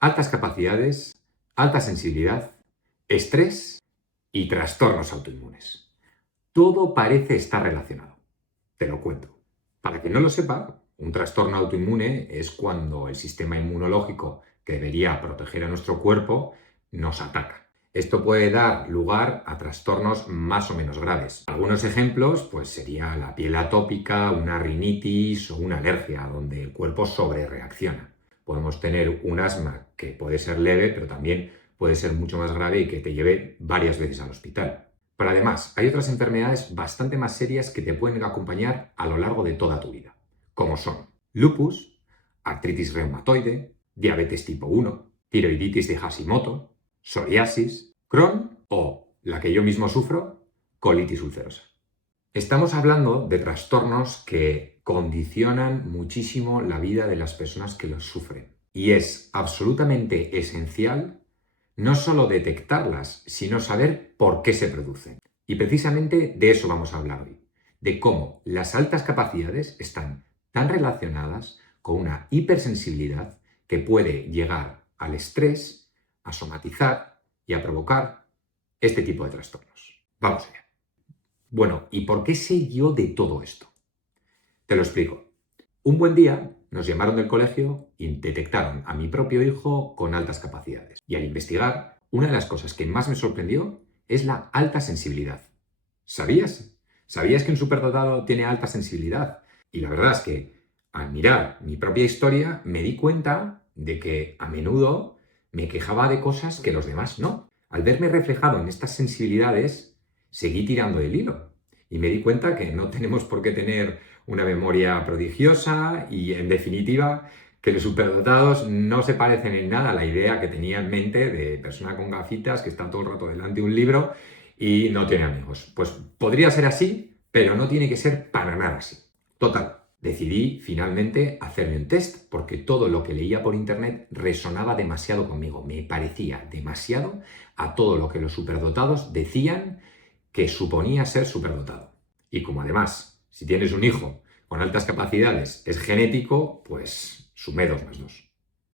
altas capacidades, alta sensibilidad, estrés y trastornos autoinmunes. Todo parece estar relacionado. Te lo cuento. Para quien no lo sepa, un trastorno autoinmune es cuando el sistema inmunológico que debería proteger a nuestro cuerpo nos ataca. Esto puede dar lugar a trastornos más o menos graves. Algunos ejemplos pues sería la piel atópica, una rinitis o una alergia, donde el cuerpo sobrereacciona. Podemos tener un asma que puede ser leve, pero también puede ser mucho más grave y que te lleve varias veces al hospital. Pero además, hay otras enfermedades bastante más serias que te pueden acompañar a lo largo de toda tu vida, como son lupus, artritis reumatoide, diabetes tipo 1, tiroiditis de Hashimoto, psoriasis, Crohn o, la que yo mismo sufro, colitis ulcerosa. Estamos hablando de trastornos que condicionan muchísimo la vida de las personas que los sufren. Y es absolutamente esencial no solo detectarlas, sino saber por qué se producen. Y precisamente de eso vamos a hablar hoy. De cómo las altas capacidades están tan relacionadas con una hipersensibilidad que puede llegar al estrés, a somatizar y a provocar este tipo de trastornos. Vamos allá. Bueno, ¿y por qué sé yo de todo esto? Te lo explico. Un buen día nos llamaron del colegio y detectaron a mi propio hijo con altas capacidades. Y al investigar, una de las cosas que más me sorprendió es la alta sensibilidad. ¿Sabías? ¿Sabías que un superdotado tiene alta sensibilidad? Y la verdad es que al mirar mi propia historia me di cuenta de que a menudo me quejaba de cosas que los demás no. Al verme reflejado en estas sensibilidades, seguí tirando del hilo y me di cuenta que no tenemos por qué tener una memoria prodigiosa y, en definitiva, que los superdotados no se parecen en nada a la idea que tenía en mente de persona con gafitas que está todo el rato delante de un libro y no tiene amigos. Pues podría ser así, pero no tiene que ser para nada así. Total, decidí finalmente hacerme un test porque todo lo que leía por internet resonaba demasiado conmigo, me parecía demasiado a todo lo que los superdotados decían que suponía ser superdotado. Y como además, si tienes un hijo con altas capacidades es genético, pues sumé 2 más 2.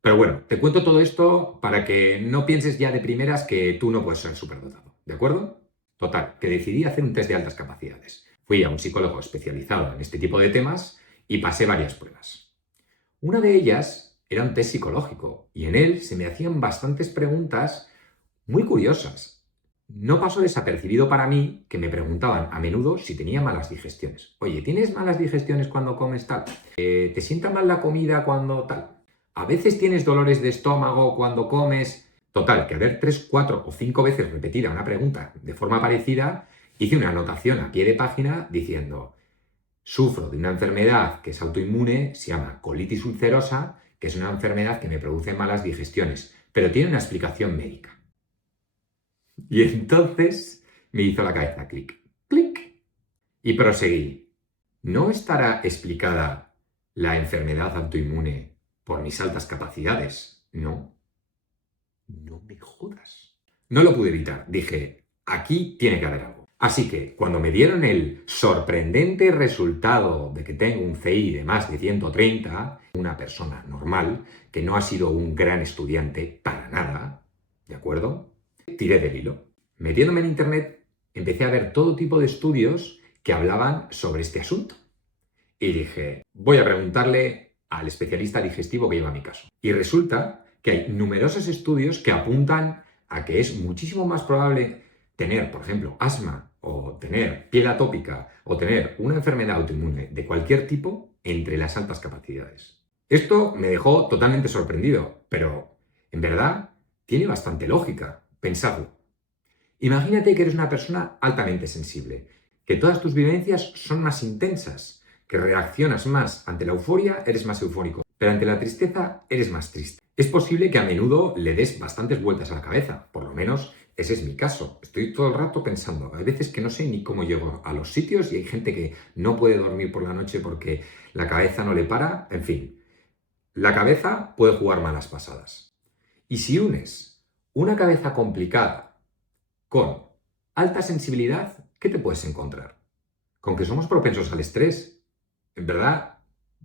Pero bueno, te cuento todo esto para que no pienses ya de primeras que tú no puedes ser superdotado, ¿de acuerdo? Total, que decidí hacer un test de altas capacidades. Fui a un psicólogo especializado en este tipo de temas y pasé varias pruebas. Una de ellas era un test psicológico y en él se me hacían bastantes preguntas muy curiosas. No pasó desapercibido para mí que me preguntaban a menudo si tenía malas digestiones. Oye, ¿tienes malas digestiones cuando comes tal? ¿Te sienta mal la comida cuando tal? ¿A veces tienes dolores de estómago cuando comes? Total, que a ver 3, 4 o 5 veces repetida una pregunta de forma parecida, hice una anotación a pie de página diciendo: sufro de una enfermedad que es autoinmune, se llama colitis ulcerosa, que es una enfermedad que me produce malas digestiones, pero tiene una explicación médica. Y entonces me hizo la cabeza clic, clic, y proseguí. ¿No estará explicada la enfermedad autoinmune por mis altas capacidades? No. No me jodas. No lo pude evitar. Dije, aquí tiene que haber algo. Así que cuando me dieron el sorprendente resultado de que tengo un CI de más de 130, una persona normal, que no ha sido un gran estudiante para nada, ¿de acuerdo? Tiré del hilo. Metiéndome en internet, empecé a ver todo tipo de estudios que hablaban sobre este asunto. Y dije, voy a preguntarle al especialista digestivo que lleva mi caso. Y resulta que hay numerosos estudios que apuntan a que es muchísimo más probable tener, por ejemplo, asma o tener piel atópica o tener una enfermedad autoinmune de cualquier tipo entre las altas capacidades. Esto me dejó totalmente sorprendido, pero en verdad tiene bastante lógica. Pensadlo. Imagínate que eres una persona altamente sensible, que todas tus vivencias son más intensas, que reaccionas más ante la euforia, eres más eufórico, pero ante la tristeza eres más triste. Es posible que a menudo le des bastantes vueltas a la cabeza, por lo menos ese es mi caso. Estoy todo el rato pensando, hay veces que no sé ni cómo llego a los sitios y hay gente que no puede dormir por la noche porque la cabeza no le para, en fin. La cabeza puede jugar malas pasadas. Y si unes una cabeza complicada con alta sensibilidad, ¿qué te puedes encontrar? Con que somos propensos al estrés. En verdad,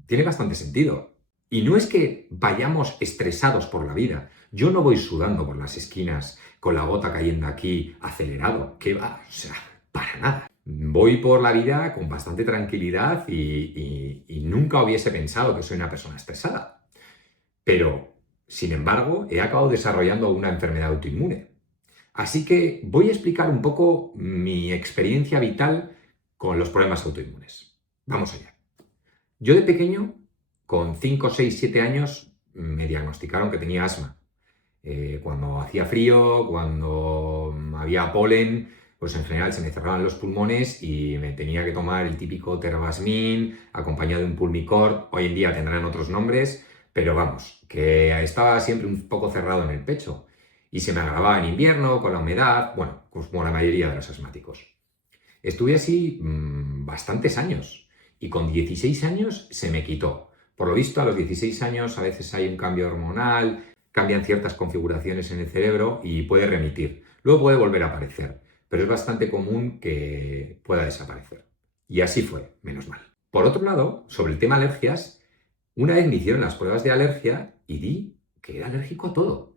tiene bastante sentido. Y no es que vayamos estresados por la vida. Yo no voy sudando por las esquinas con la gota cayendo aquí acelerado. ¿Qué va? O sea, para nada. Voy por la vida con bastante tranquilidad y nunca hubiese pensado que soy una persona estresada. Pero, sin embargo, he acabado desarrollando una enfermedad autoinmune. Así que voy a explicar un poco mi experiencia vital con los problemas autoinmunes. Vamos allá. Yo de pequeño, con 5, 6, 7 años, me diagnosticaron que tenía asma. Cuando hacía frío, cuando había polen, pues en general se me cerraban los pulmones y me tenía que tomar el típico Terbasmin acompañado de un Pulmicort. Hoy en día tendrán otros nombres, pero vamos, que estaba siempre un poco cerrado en el pecho. Y se me agravaba en invierno, con la humedad, bueno, pues como la mayoría de los asmáticos. Estuve así bastantes años y con 16 años se me quitó. Por lo visto, a los 16 años a veces hay un cambio hormonal, cambian ciertas configuraciones en el cerebro y puede remitir. Luego puede volver a aparecer, pero es bastante común que pueda desaparecer. Y así fue, menos mal. Por otro lado, sobre el tema alergias, una vez me hicieron las pruebas de alergia y di que era alérgico a todo.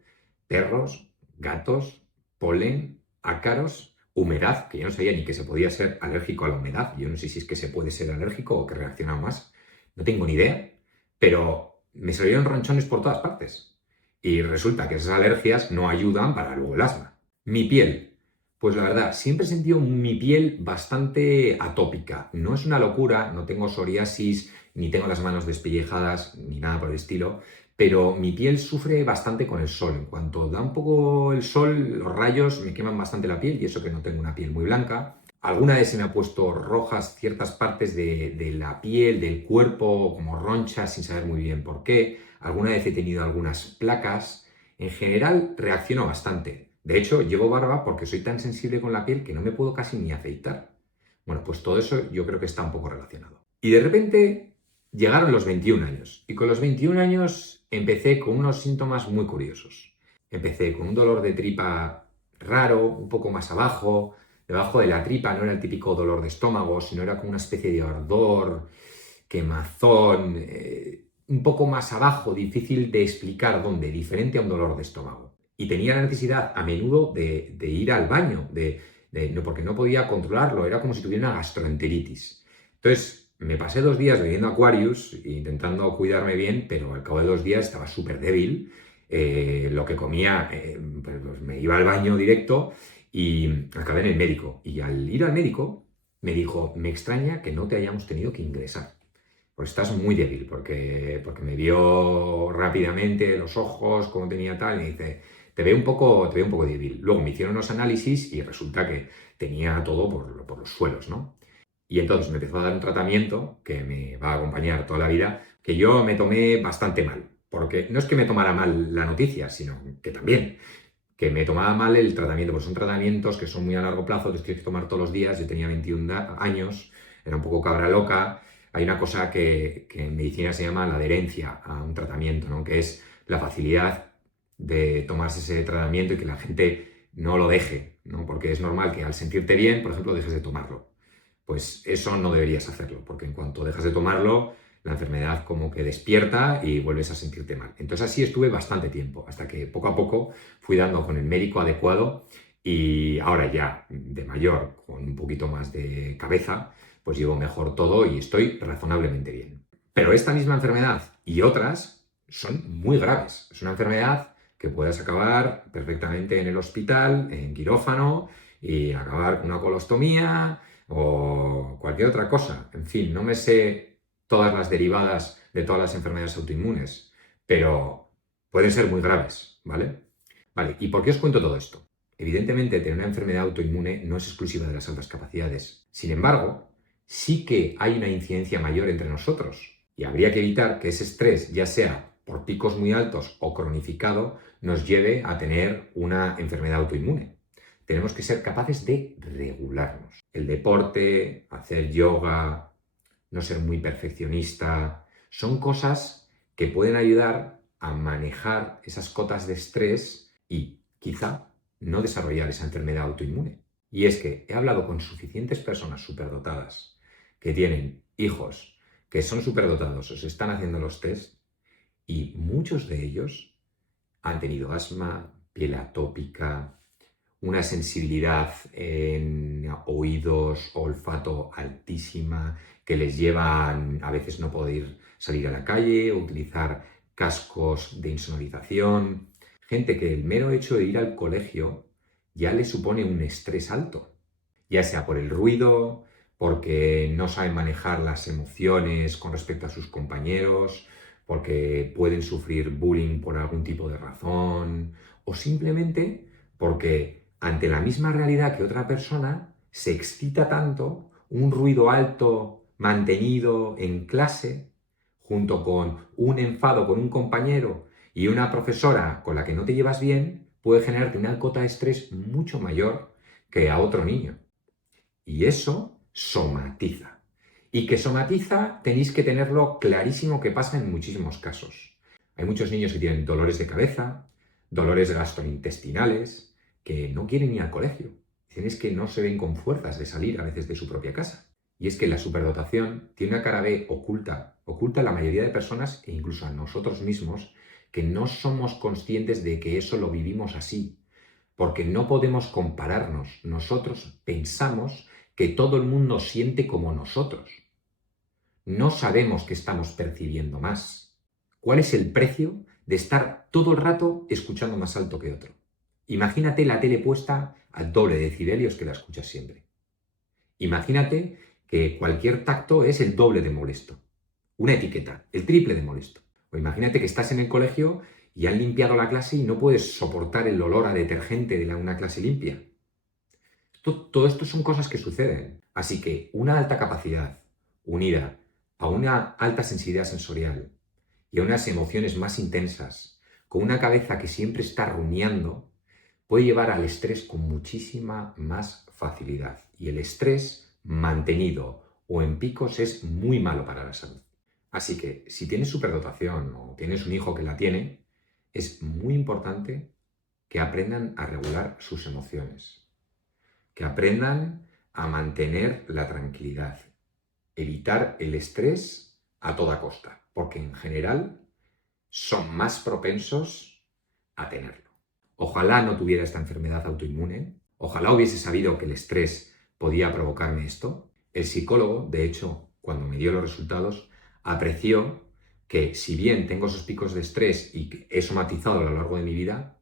Perros, gatos, polen, ácaros, humedad, que yo no sabía ni que se podía ser alérgico a la humedad. Yo no sé si es que se puede ser alérgico o que reacciona más. No tengo ni idea. Pero me salieron ronchones por todas partes. Y resulta que esas alergias no ayudan para luego el asma. Mi piel. Pues la verdad, siempre he sentido mi piel bastante atópica. No es una locura, no tengo psoriasis, ni tengo las manos despellejadas, ni nada por el estilo, pero mi piel sufre bastante con el sol. En cuanto da un poco el sol, los rayos me queman bastante la piel y eso que no tengo una piel muy blanca. Alguna vez se me ha puesto rojas ciertas partes de la piel, del cuerpo, como ronchas sin saber muy bien por qué. Alguna vez he tenido algunas placas. En general reacciono bastante. De hecho, llevo barba porque soy tan sensible con la piel que no me puedo casi ni afeitar. Bueno, pues todo eso yo creo que está un poco relacionado. Y de repente llegaron los 21 años. Y con los 21 años empecé con unos síntomas muy curiosos. Empecé con un dolor de tripa raro, un poco más abajo. Debajo de la tripa no era el típico dolor de estómago, sino era como una especie de ardor, quemazón, un poco más abajo, difícil de explicar dónde, diferente a un dolor de estómago. Y tenía la necesidad a menudo de ir al baño, no, porque no podía controlarlo, era como si tuviera una gastroenteritis. Entonces, me pasé 2 días bebiendo Aquarius, intentando cuidarme bien, pero al cabo de 2 días estaba súper débil. Lo que comía, pues me iba al baño directo y acabé en el médico. Y al ir al médico, me dijo, me extraña que no te hayamos tenido que ingresar. Pues estás muy débil, porque me vio rápidamente los ojos, cómo tenía tal, y me dice, te veo un poco débil. Luego me hicieron unos análisis y resulta que tenía todo por los suelos, ¿no? Y entonces me empezó a dar un tratamiento que me va a acompañar toda la vida, que yo me tomé bastante mal. Porque no es que me tomara mal la noticia, sino que también, que me tomaba mal el tratamiento, porque son tratamientos que son muy a largo plazo, los tienes que tomar todos los días. Yo tenía 21 años, era un poco cabra loca. Hay una cosa que en medicina se llama la adherencia a un tratamiento, ¿no? Que es la facilidad de tomarse ese tratamiento y que la gente no lo deje, ¿no? Porque es normal que al sentirte bien, por ejemplo, dejes de tomarlo. Pues eso no deberías hacerlo, porque en cuanto dejas de tomarlo, la enfermedad como que despierta y vuelves a sentirte mal. Entonces así estuve bastante tiempo, hasta que poco a poco fui dando con el médico adecuado y ahora ya de mayor, con un poquito más de cabeza, pues llevo mejor todo y estoy razonablemente bien. Pero esta misma enfermedad y otras son muy graves. Es una enfermedad que puedes acabar perfectamente en el hospital, en quirófano, y acabar con una colostomía o cualquier otra cosa. En fin, no me sé todas las derivadas de todas las enfermedades autoinmunes, pero pueden ser muy graves, ¿vale? Vale, ¿y por qué os cuento todo esto? Evidentemente, tener una enfermedad autoinmune no es exclusiva de las altas capacidades. Sin embargo, sí que hay una incidencia mayor entre nosotros y habría que evitar que ese estrés, ya sea por picos muy altos o cronificado, nos lleve a tener una enfermedad autoinmune. Tenemos que ser capaces de regularnos. El deporte, hacer yoga, no ser muy perfeccionista, son cosas que pueden ayudar a manejar esas cotas de estrés y quizá no desarrollar esa enfermedad autoinmune. Y es que he hablado con suficientes personas superdotadas que tienen hijos que son superdotados o se están haciendo los test Y muchos de ellos han tenido asma, piel atópica, una sensibilidad en oídos, olfato altísima, que les llevan a veces no poder salir a la calle o utilizar cascos de insonorización. Gente que el mero hecho de ir al colegio ya le supone un estrés alto, ya sea por el ruido, porque no saben manejar las emociones con respecto a sus compañeros, porque pueden sufrir bullying por algún tipo de razón, o simplemente porque ante la misma realidad que otra persona se excita tanto un ruido alto mantenido en clase, junto con un enfado con un compañero y una profesora con la que no te llevas bien, puede generarte una cota de estrés mucho mayor que a otro niño. Y eso somatiza. Y que somatiza tenéis que tenerlo clarísimo que pasa en muchísimos casos. Hay muchos niños que tienen dolores de cabeza, dolores gastrointestinales, que no quieren ir al colegio. Dicen es que no se ven con fuerzas de salir a veces de su propia casa. Y es que la superdotación tiene una cara B oculta a la mayoría de personas e incluso a nosotros mismos, que no somos conscientes de que eso lo vivimos así. Porque no podemos compararnos. Nosotros pensamos que todo el mundo siente como nosotros. No sabemos que estamos percibiendo más. ¿Cuál es el precio de estar todo el rato escuchando más alto que otro? Imagínate la tele puesta al doble de decibelios que la escuchas siempre. Imagínate que cualquier tacto es el doble de molesto. Una etiqueta, el triple de molesto. O imagínate que estás en el colegio y han limpiado la clase y no puedes soportar el olor a detergente de una clase limpia. Todo esto son cosas que suceden. Así que una alta capacidad unida a una alta sensibilidad sensorial y a unas emociones más intensas, con una cabeza que siempre está rumiando, puede llevar al estrés con muchísima más facilidad. Y el estrés mantenido o en picos es muy malo para la salud. Así que si tienes superdotación o tienes un hijo que la tiene, es muy importante que aprendan a regular sus emociones, que aprendan a mantener la tranquilidad, evitar el estrés a toda costa, porque en general son más propensos a tenerlo. Ojalá no tuviera esta enfermedad autoinmune, ojalá hubiese sabido que el estrés podía provocarme esto. El psicólogo, de hecho, cuando me dio los resultados, apreció que si bien tengo esos picos de estrés y he somatizado a lo largo de mi vida,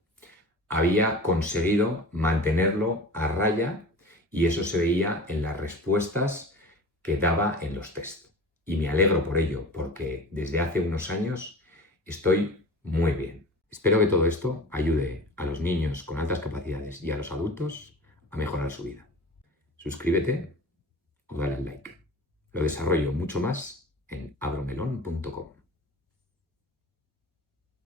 había conseguido mantenerlo a raya y eso se veía en las respuestas que daba en los test. Y me alegro por ello, porque desde hace unos años estoy muy bien. Espero que todo esto ayude a los niños con altas capacidades y a los adultos a mejorar su vida. Suscríbete o dale al like. Lo desarrollo mucho más en abromelon.com.